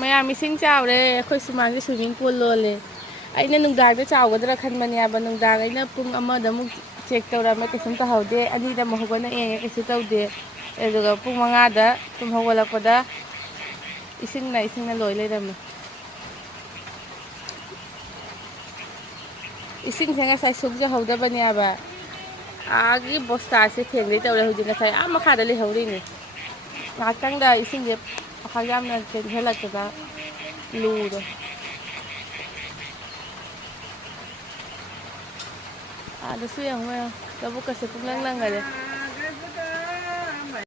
ꯃꯌꯥꯝ ꯏꯁꯤꯡ ꯆꯥꯎꯔꯦ ꯑꯩꯈꯣꯏ ꯁꯨꯃꯥꯡꯁꯦ ꯁ꯭ꯋꯤꯃꯤꯡ ꯄꯨꯜ ꯂꯣꯜꯂꯦ ꯑꯩꯅ ꯅꯨꯡꯗꯥꯡꯗ ꯆꯥꯎꯒꯗ꯭ꯔꯥ ꯈꯟꯕꯅꯦꯕ ꯅꯨꯡꯗꯥꯡ ꯑꯩꯅ ꯄꯨꯡ 1ꯗ ꯑꯃꯨꯛ ꯆꯦꯛ ꯇꯧꯔꯝꯃꯦ ꯀꯩꯁꯨꯝ ꯇꯧꯍꯧꯗꯦ 2ꯗ ꯑꯃꯨꯛ ꯍꯧꯒꯠꯅ ꯌꯦꯡꯉꯦ ꯀꯩꯁꯨ ꯇꯧꯗꯦ ꯑꯗꯨꯒ ꯄꯨꯡ 5ꯗ ꯇꯨꯝ ꯍꯧꯒꯠꯂꯛꯄꯗ ꯏꯁꯤꯡꯅ ꯂꯣꯏ ꯂꯩꯔꯝꯃꯦ ꯏꯁꯤꯡꯁꯦ ꯉꯁꯥꯏ ꯁꯨꯛꯖꯍꯧꯗꯕꯅꯦꯕ ꯑꯥꯒꯤ ꯕꯣꯁꯇꯥꯁꯦ ꯊꯦꯡꯗꯩ ꯇꯧꯔꯦ ꯍꯧꯖꯤꯛ ꯉꯁꯥꯏ ꯃꯈꯥꯗ ꯂꯩꯍꯧꯔꯤꯅꯤ ꯉꯥꯏꯍꯥꯛꯇꯪꯗ ꯏꯁꯤꯡꯁꯦ ꯌꯥꯝꯅ ꯆꯦꯟꯁꯤꯜꯂꯛꯇꯅ ꯂꯨꯔꯦ ꯑꯥꯗꯁꯨ ꯌꯦꯡꯉꯣ ꯂꯧꯕꯨꯛꯀꯁꯦ ꯄꯨꯡꯂꯪ ꯂꯪꯒꯔꯦ